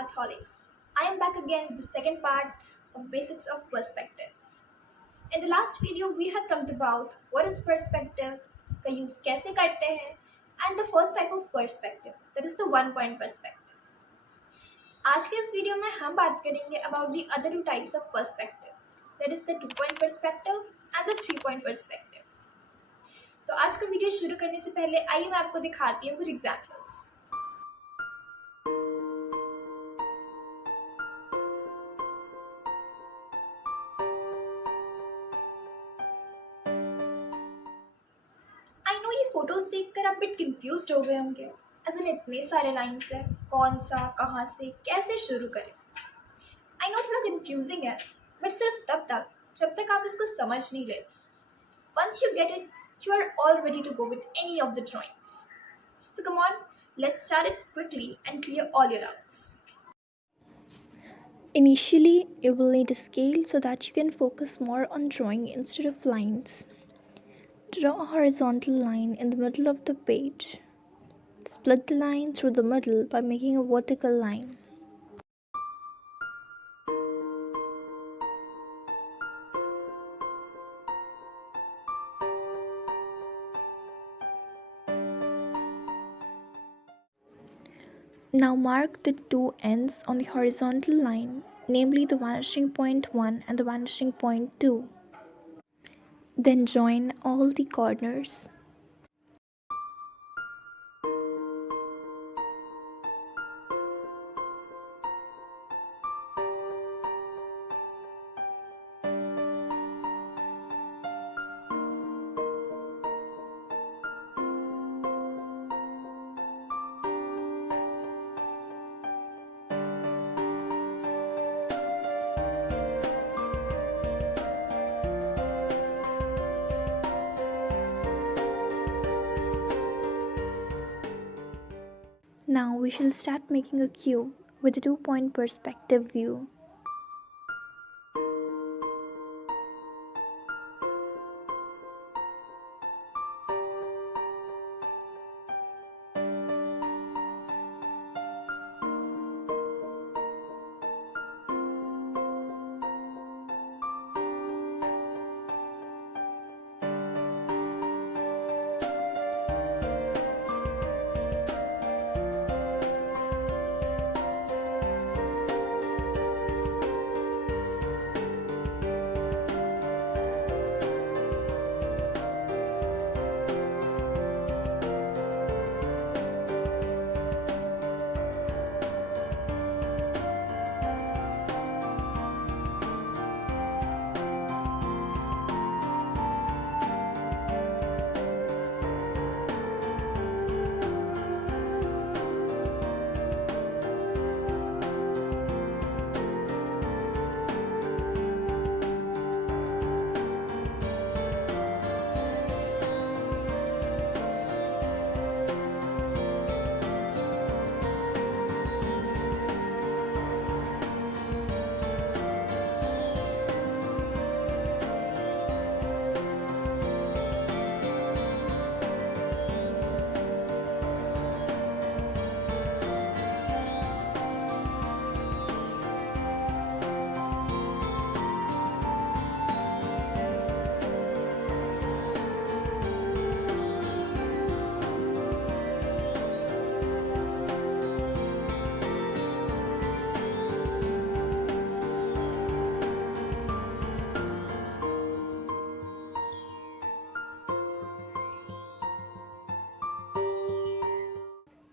Artholics. I am back again with the second part of Basics of Perspectives. In the last video, we had talked about what is perspective, उसका use कैसे करते हैं, and the first type of perspective, that is the one point perspective. आज के इस video में हम बात करेंगे about the other two types of perspective, that is the 2 point perspective and the 3 point perspective. तो आज का वीडियो शुरू करने से पहले आइए मैं आपको दिखाती हूँ कुछ एग्जाम्पल्स. आई नो ये फोटोज देखकर आप बिट कंफ्यूज हो गए होंगे. एज इन इतने सारे लाइन्स है, कौन सा, कहाँ से, कैसे शुरू करें. आई नो थोड़ा कंफ्यूजिंग है, बट सिर्फ तब तक जब तक आप इसको समझ नहीं लेते. Once you get it, you are all ready to go with any of the drawings. So come on, let's start it quickly and clear all your doubts. Initially, you will need a scale so that you can focus more on drawing instead of lines. Draw a horizontal line in the middle of the page. Split the line through the middle by making a vertical line. Now mark the two ends on the horizontal line, namely the vanishing point 1 and the vanishing point 2. Then join all the corners. Now we shall start making a cube with a 2-point perspective view.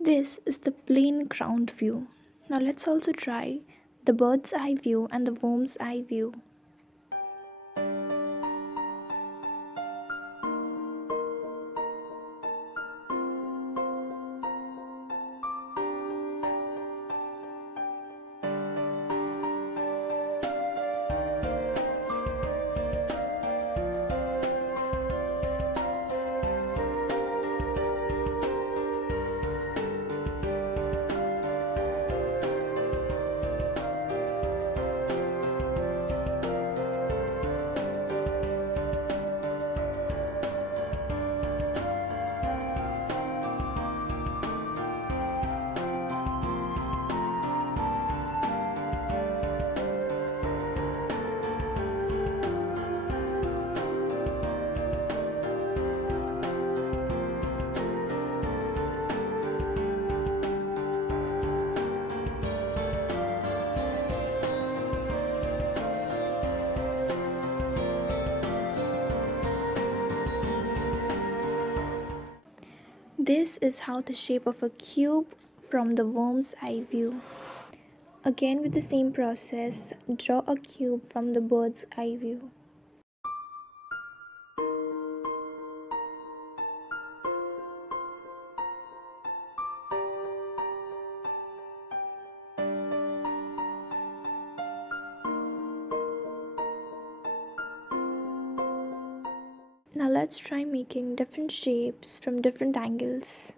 This is the plain ground view. Now let's also try the bird's eye view and the worm's eye view. This is how the shape of a cube from the worm's eye view. Again with the same process, draw a cube from the bird's eye view. Now let's try making different shapes from different angles.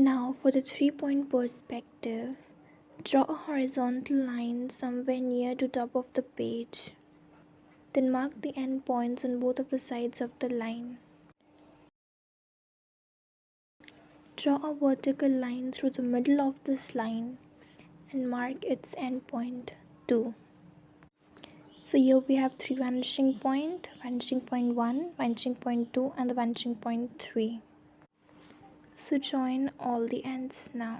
Now for the 3-point perspective, draw a horizontal line somewhere near to top of the page. Then mark the end points on both of the sides of the line. Draw a vertical line through the middle of this line and mark its end point too. So here we have 3 vanishing point 1, vanishing point 2 and the vanishing point 3. So join all the ends now.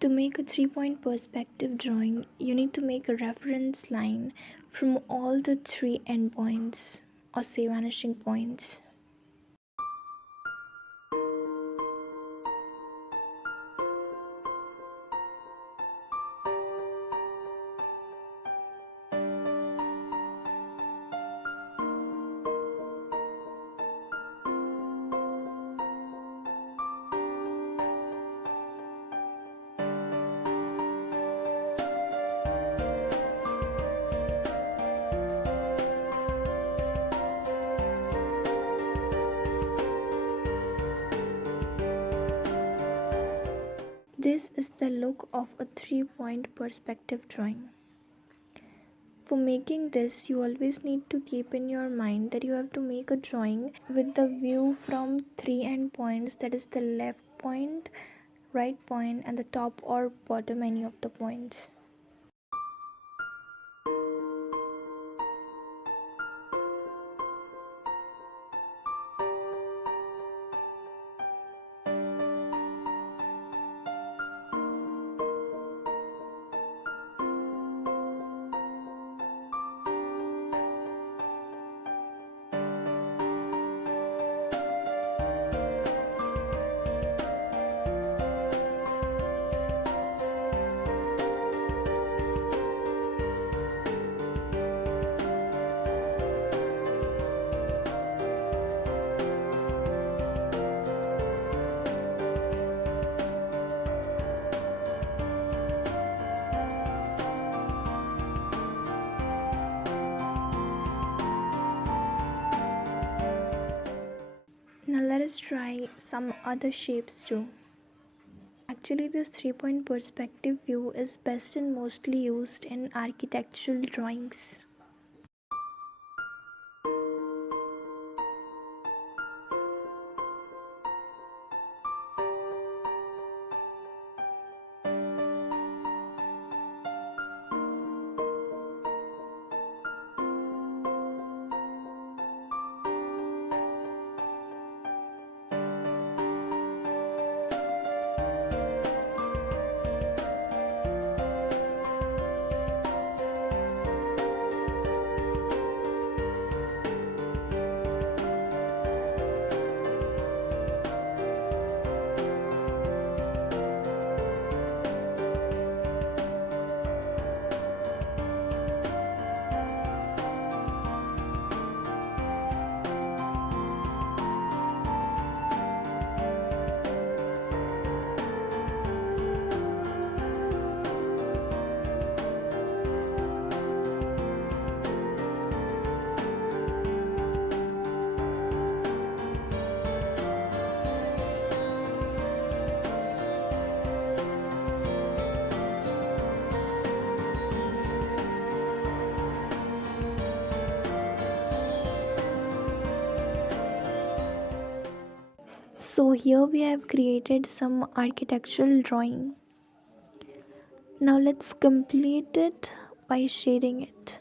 To make a 3-point perspective drawing, you need to make a reference line from all the 3 endpoints, or say vanishing points. This is the look of a 3-point perspective drawing. For making this, you always need to keep in your mind that you have to make a drawing with the view from three endpoints, that is the left point, right point, and the top or bottom any of the points. Now let us try some other shapes too. Actually, this 3-point perspective view is best and mostly used in architectural drawings. So here we have created some architectural drawing. Now let's complete it by shading it.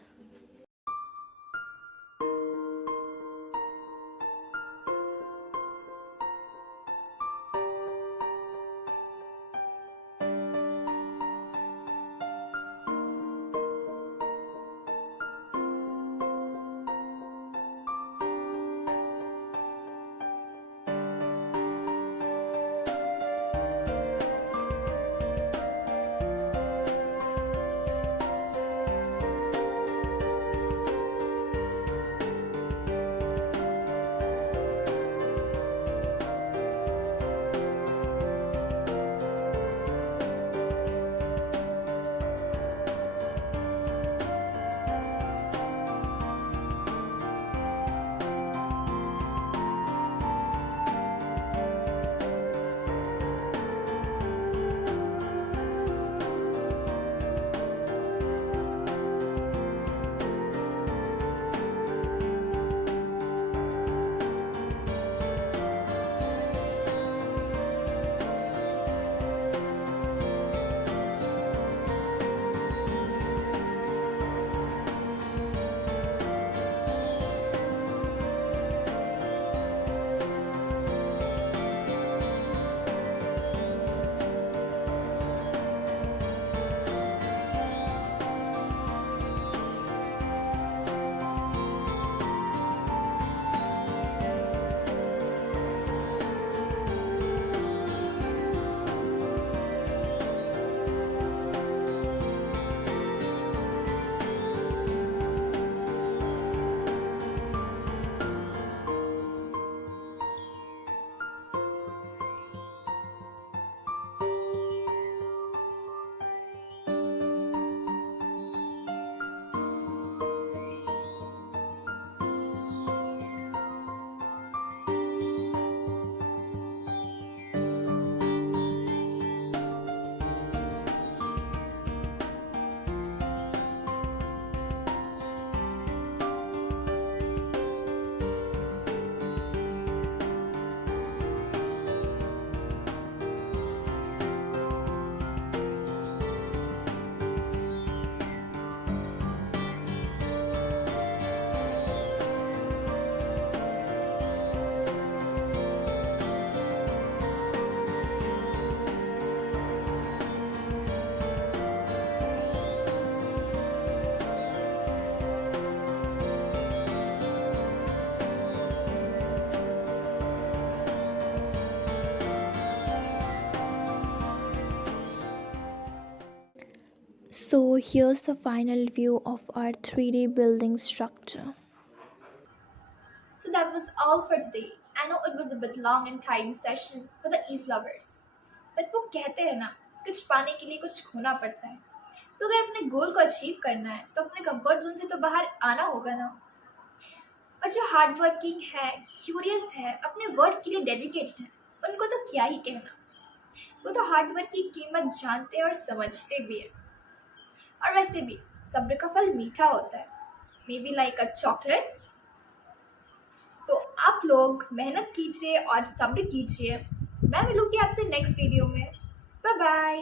So here's the final view of our 3D building structure. So that was all for today. I know it was a bit long and tiring session for the ease lovers. But वो कहते हैं ना, कुछ पाने के लिए कुछ खोना पड़ता है. तो अगर अपने गोल को अचीव करना है तो अपने कंफर्ट जोन से तो बाहर आना होगा ना. और जो हार्ड वर्किंग है, क्यूरियस है, अपने वर्क के लिए डेडिकेटेड है, उनको तो क्या ही कहना. वो तो हार्ड वर्क की कीमत जानते और समझते भी है. और वैसे भी सब्र का फल मीठा होता है. May be like a chocolate. तो आप लोग मेहनत कीजिए और सब्र कीजिए. मैं मिलूंगी आपसे नेक्स्ट वीडियो में. Bye bye.